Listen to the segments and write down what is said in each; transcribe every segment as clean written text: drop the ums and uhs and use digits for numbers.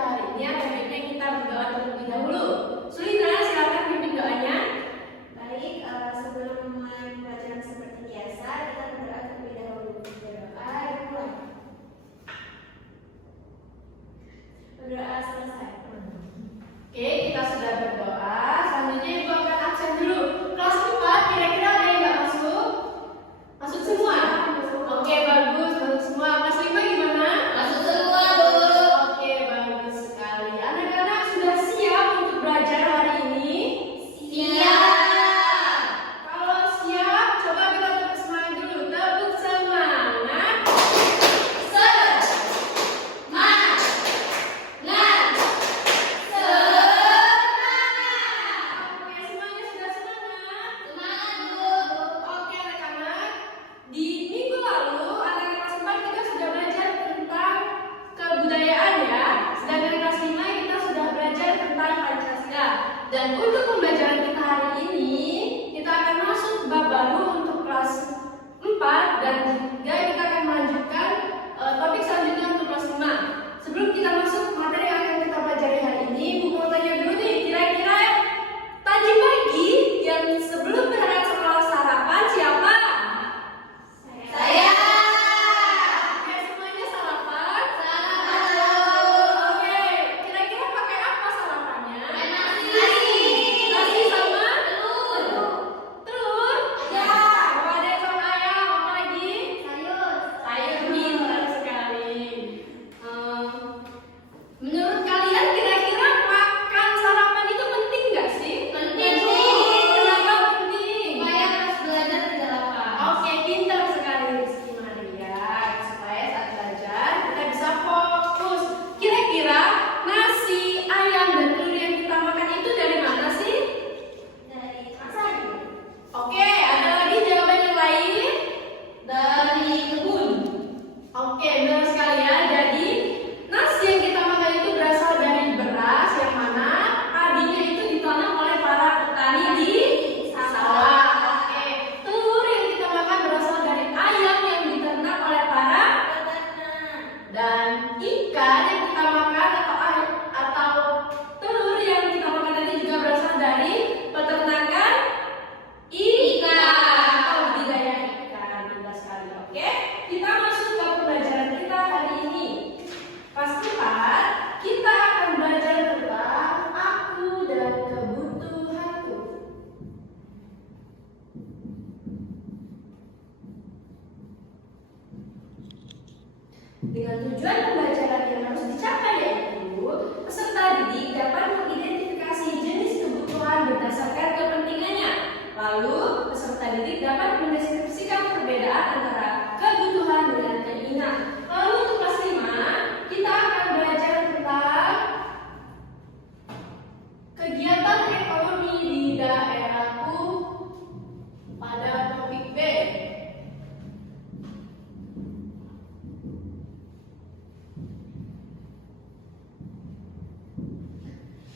hari ini ada baiknya kita berdoa terlebih dahulu. Sulina, silakan pimpin doanya. Baik, sebelum memulai pembelajaran seperti biasa, kita berdoa terlebih dahulu. Berdoa dimulai. Berdoa selesai. Oke, kita sudah berdoa. Selanjutnya Ibu akan absen dulu. Kelas 4, kira-kira ada yang nggak masuk? Masuk semua? Oke, bagus, masuk semua. Kelas 5 gimana? Masuk semua, Bu. Oke, bagus sekali. Anak-anak sudah siap untuk belajar hari ini? Siap. Kalau siap, coba kita tepuk semangat dulu. Tepuk semangat. Semangat. Oke, semuanya sudah semangat? Semangat, Bu. Oke, anak-anak. Di minggu lalu, anak-anak kelas 4 kita sudah belajar tentang kebudayaan ya. Sedangkan kelas 5 kita sudah belajar tentang Pancasila. Dan untuk pembelajaran kita hari ini, kita akan masuk bab baru untuk kelas 4 dan juga kita akan melanjutkan topik selanjutnya untuk kelas 5. Sebelum kita masuk materi yang akan kita pelajari hari ini, Bu mau tanya dulu nih, kira-kira tadi pagi yang sebelum berangkat sekolah sarapan siapa? Saya. Oke, semuanya sarapan? Sarapan, Bu. Oke, kira-kira pakai apa sarapannya? Nasi. Nasi sama? Telur. Telur? Ya. Oh, ada sama ayam, apa lagi? Sayur. Sayur, pintar sekali. Menurut kalian kira-kira makan sarapan itu penting nggak sih? Penting. Kenapa penting? Supaya pas belajar tidak lapar. Oke, pintar sekali Rizky Maria. Supaya saat belajar kita bisa fokus. Kira-kira nasi, ayam, dan telur yang kita makan itu dari mana sih? Dari pasar. Oke, ada lagi jawaban yang lain? Dari kebun. Oke, benar sekali ya. Jadi nasi yang kita makan itu berasal dari beras yang mana padinya itu ditanam oleh para petani di sawah. Oke, telur yang kita makan berasal dari ayam yang diternak oleh para Peternak. dan ikan yang kita makan atau telur yang kita makan tadi juga berasal dari peternakan ikan atau budidaya ikan. Indah sekali. Oke, kita masuk ke pembelajaran kita hari ini. Pas 4, kita akan belajar tentang aku dan kebutuhanku. Dengan tujuan pembelajaran yang harus dicapai yaitu peserta didik dapat mengidentifikasi jenis kebutuhan berdasarkan kepentingannya. Lalu peserta didik dapat mendeskripsikan perbedaan antara kebutuhan dengan keinginan. Lalu untuk kelas 5, kita akan belajar tentang kegiatan ekonomi di daerahku pada topik B.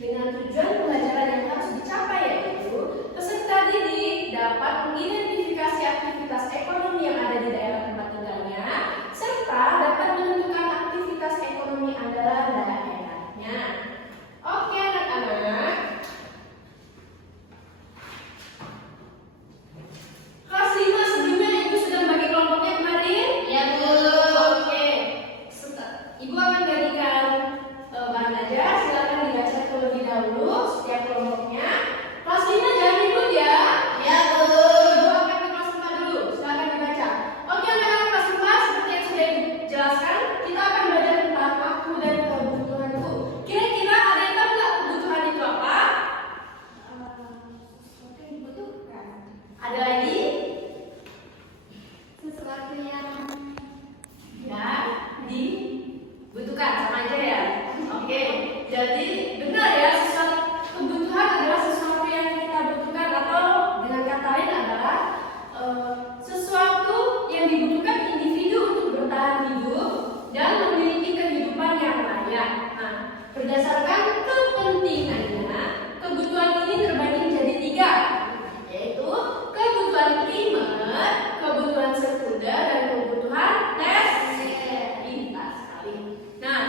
Dengan tujuan pembelajaran yang harus dicapai yaitu peserta didik dapat mengidentifikasi aktivitas ekonomi yang ada di daerah tempat tinggalnya serta dapat menentukan aktivitas ekonomi andalan daerahnya. Oke anak-anak. Kelas 5 sebelumnya Ibu sudah bagi kelompoknya kemarin? Ya, Bu. Oke. Ibu akan bagikan bahan aja, silakan dibaca terlebih dahulu setiap kelompoknya. Kelas 5 jangan ribut ya. Ya, Bu. Ibu akan ke kelas 4 dulu, silakan dibaca. Oke anak-anak kelas 4, seperti yang sudah dijelaskan, kita akan belajar tentang aku dan kebutuhanku. Kira-kira ada yang tahu nggak kebutuhan itu apa? Sesuatu yang dibutuhkan. Ada lagi? Sesuatu yang Ya, dibutuhkan sama aja ya. Oke, jadi benar ya, kebutuhan adalah sesuatu yang kita butuhkan atau dengan kata lain adalah sesuatu yang dibutuhkan individu untuk bertahan hidup dan memiliki kehidupan yang layak. Nah, berdasarkan kepentingannya, kebutuhan ini terbagi menjadi 3, yaitu kebutuhan primer, kebutuhan sekunder, dan kebutuhan tersier. Pintar sekali. Nah,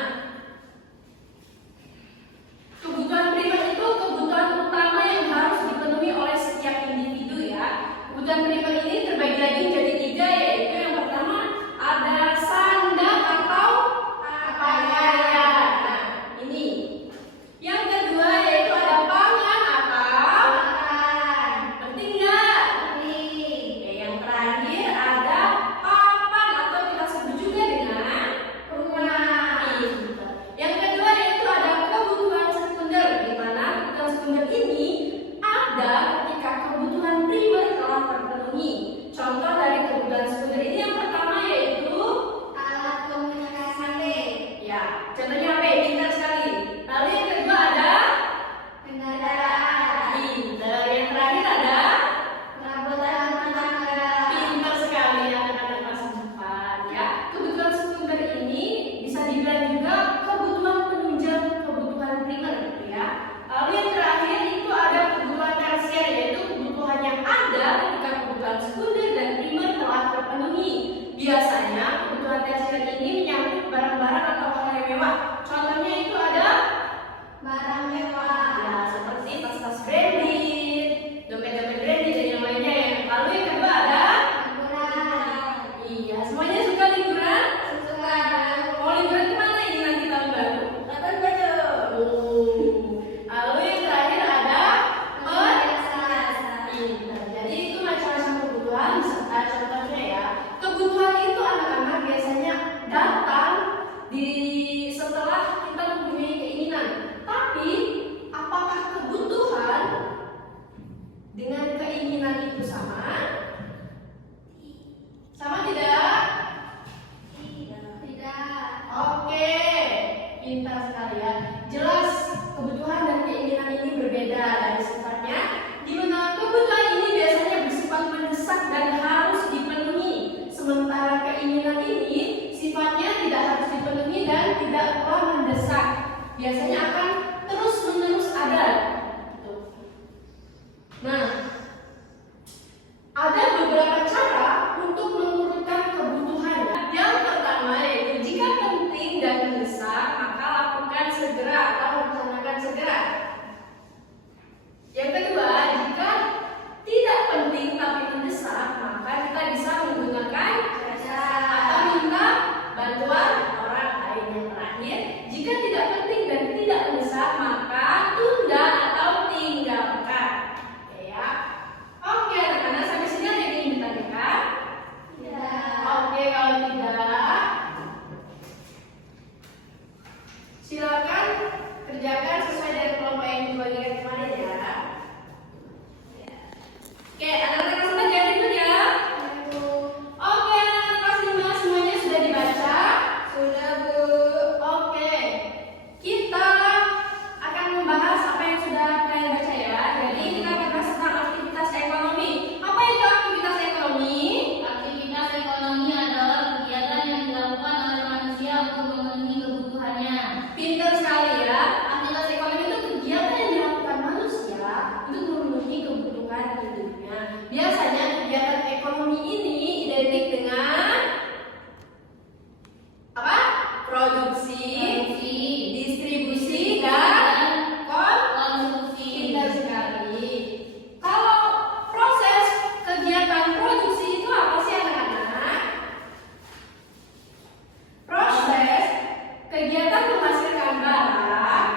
Contohnya apa? Pintar sekali. Lalu yang kedua ada kendaraan, pintar. Yang terakhir ada perabotan rumah tangga, pintar sekali anak-anak kelas 4 ya. Kebutuhan sekunder ini bisa dibilang juga kebutuhan penunjang kebutuhan primer gitu ya. Lalu yang terakhir itu ada kebutuhan tersier, yaitu kebutuhan yang ada ketika kebutuhan sekunder dan primer telah terpenuhi. Biasanya kebutuhan tersier ini menyangkut barang-barang atau hal yang mewah. Contohnya itu ada barang mewah, ya seperti tas-tas branded, dompet-dompet branded dan yang lainnya ya. Lalu yang kedua ada liburan, iya, semuanya suka liburan? suka, Mau liburan kemana ini nanti tahun baru? nonton baju, Lalu yang terakhir ada perhiasan, pintar. Jadi itu macam-macam kebutuhan beserta contohnya ya. Kebutuhan itu anak-anak biasanya datang setelah kita mempunyai keinginan. Tapi apakah kebutuhan dengan keinginan itu sama? Sama tidak? tidak, Oke, pintar sekali ya. Jelas kebutuhan dan keinginan ini berbeda dari sifatnya, di mana kebutuhan ini biasanya bersifat mendesak dan harus dipenuhi, sementara keinginan ini sifatnya tidak harus dipenuhi dan tidaklah mendesak. Biasanya akan terus-menerus ada. Gitu. Nah, ada beberapa cara untuk mengurutkan kebutuhan. Yang pertama yaitu jika penting dan mendesak, maka lakukan segera atau rencanakan segera. Yang kedua, jika tidak penting tapi mendesak, maka kita bisa menggunakan atau minta bantuan orang lain. Yang terakhir, jika tidak penting dan tidak mendesak, maka tunda atau tinggalkan. Oke ya. Oke, anak-anak sampai sini ada yang ingin ditanyakan? tidak, Oke, kalau tidak, silakan kerjakan sesuai dengan kelompok yang dibagikan kemarin ya. Oke, anak-anak kelas 4 jangan ribut ya. Oke, anak-anak kelas 5 semuanya sudah dibaca? sudah Bu, Oke, kita akan membahas apa yang sudah kalian baca ya. Jadi kita akan bahas tentang aktivitas ekonomi. Apa itu aktivitas ekonomi? Aktivitas ekonomi adalah kegiatan yang dilakukan oleh manusia untuk memenuhi kebutuhannya. Pintar sekali ya. Aktivitas ekonomi itu kegiatan yang dilakukan manusia untuk memenuhi kebutuhan hidupnya. Biasanya kegiatan ekonomi ini identik dengan apa? Produksi, distribusi, dan konsumsi. pintar sekali. Kalau proses kegiatan produksi itu apa sih anak-anak? Proses kegiatan menghasilkan barang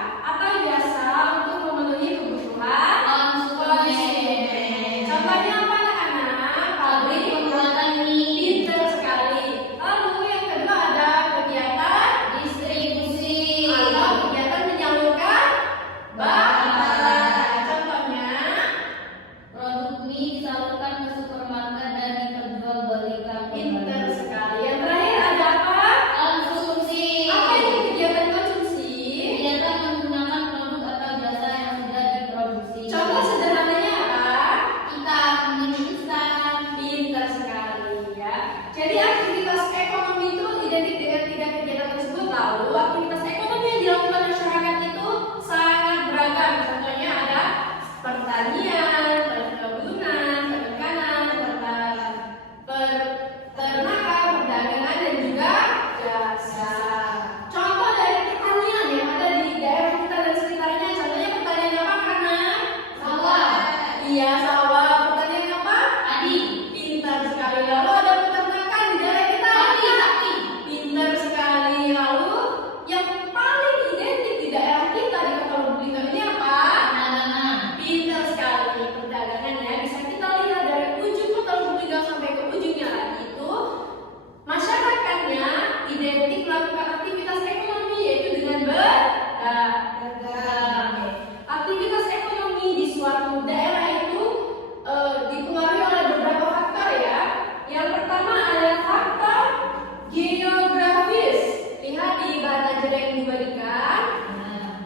belajar yang diberikan. Nah,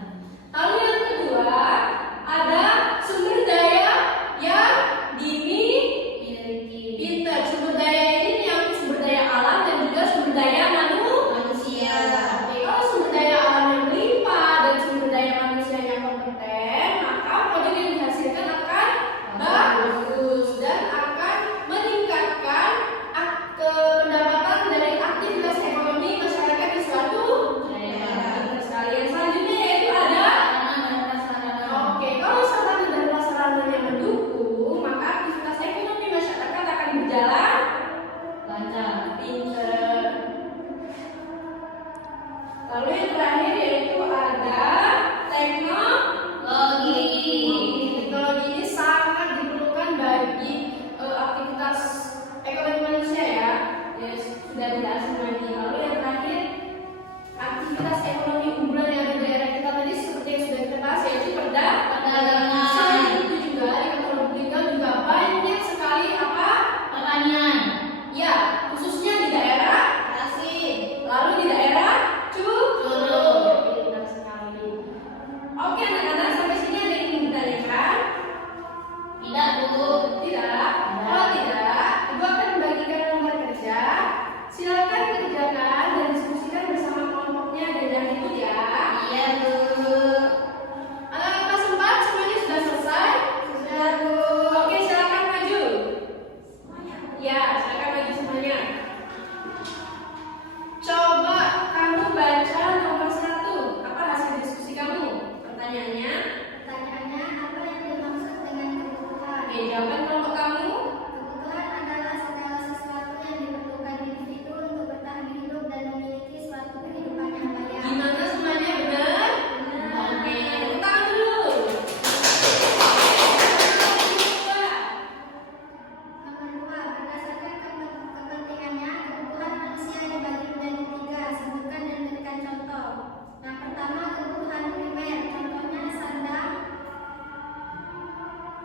Lalu yang kedua, ada sumber daya yang dimiliki pinter. Sumber daya ini yang sumber daya alam dan juga sumber daya manusia. Oke, kalau sumber daya alam yang melimpah dan sumber daya manusia yang kompeten, maka produk yang dihasilkan akan bagus dan akan meningkatkan pendapatan dari aktivitas ekonomi masyarakat di suatu daerah. Sekalian selanjutnya yaitu ada. Oke, kalau sarana dan prasarananya mendukung, maka aktivitas ekonomi masyarakat akan berjalan Lancar. pinter. Lalu yang terakhir yaitu ada teknologi. Teknologi ini sangat diperlukan bagi aktivitas ekonomi manusia ya. Ya sudah dijelasin lagi. Lalu yang terakhir aktivitas ekonomi unggulan yang ada di daerah kita tadi seperti yang sudah kita bahas yaitu Perdagangan. Selain itu juga di Kota Belitung juga banyak sekali apa? Pertanian. Ya, khususnya di daerah Tasik. lalu di daerah Curug. Pintar sekali. Oke anak-anak, sampai sini ada yang ingin ditanyakan? Tidak, Bu. Tidak? Kalau tidak, Ibu akan membagikan lembar kerja. Silakan kerjakan dan diskusikan bersama kelompoknya dan jangan ikut ya. Iya, Bu. Anak-anak kelas 4 semuanya sudah selesai? Sudah, Bu. Oke, silakan maju. Semuanya. Ya, silakan maju semuanya. Coba kamu baca nomor 1. Apa hasil diskusi kamu? Pertanyaannya. Pertanyaannya, apa yang dimaksud dengan kebutuhan? Oke, jawaban kelompok kamu. Kebutuhan adalah segala sesuatu yang diperlukan individu untuk bertahan hidup dan memiliki suatu kehidupan yang layak. Gimana semuanya benar? Oke, tepuk tangan dulu. Nomor 2, berdasarkan kepentingannya, kebutuhan manusia dibagi menjadi 3. Sebutkan dan berikan contoh. Yang pertama, kebutuhan primer, contohnya sandang,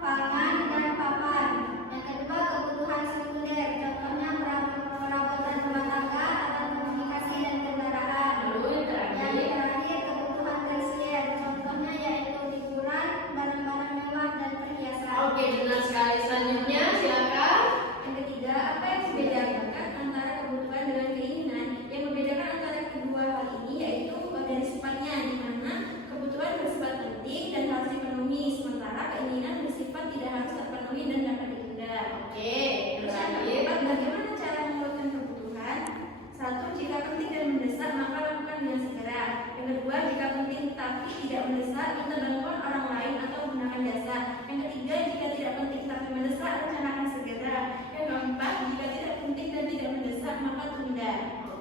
pangan, dan papan. Yang kedua, kebutuhan sekunder, contohnya perabotan rumah tangga, alat komunikasi, dan kendaraan. Lalu yang Yang terakhir. terakhir, kebutuhan tersier, contohnya yaitu hiburan, barang-barang mewah, dan perhiasan. Oke, benar sekali. Selanjutnya silakan. Yang ketiga, apa yang membedakan antara kebutuhan dengan keinginan? Yang membedakan antara kedua hal ini yaitu dari sifatnya, di mana kebutuhan bersifat penting dan harus dipenuhi, sementara keinginan bersifat tidak harus terpenuhi dan dapat ditunda. Oke, yang Terus yang terakhir. keempat, bagaimana cara memutuskan kebutuhan? 1. Jika penting dan mendesak, maka lakukan dengan segera. Yang kedua, jika penting tapi tidak mendesak, minta bantuan orang lain atau gunakan jasa. Yang ketiga, jika tidak penting tapi mendesak, rencanakan segera. Yang keempat, jika tidak penting dan tidak mendesak, maka tunda.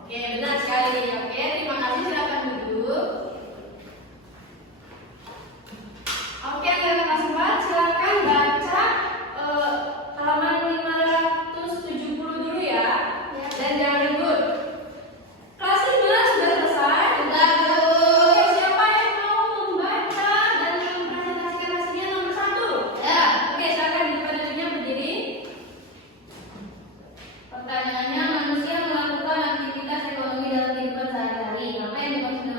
Oke, benar sekali. Oke, terima kasih. Silakan duduk. Oke, anak kelas 4 silakan baca halaman 570 dulu ya. Dan jangan ribut. Kelas 5 sudah selesai? Sudah, Bu. Oke, siapa yang mau membaca dan mempresentasikan hasilnya nomor 1? Ya. Oke, silakan di depan dirinya berdiri. Pertanyaannya, manusia melakukan aktivitas ekonomi dalam kehidupan sehari-hari. Apa yang dimaksud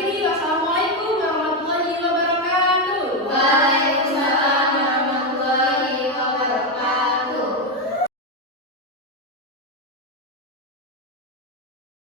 akhiri. Wassalamualaikum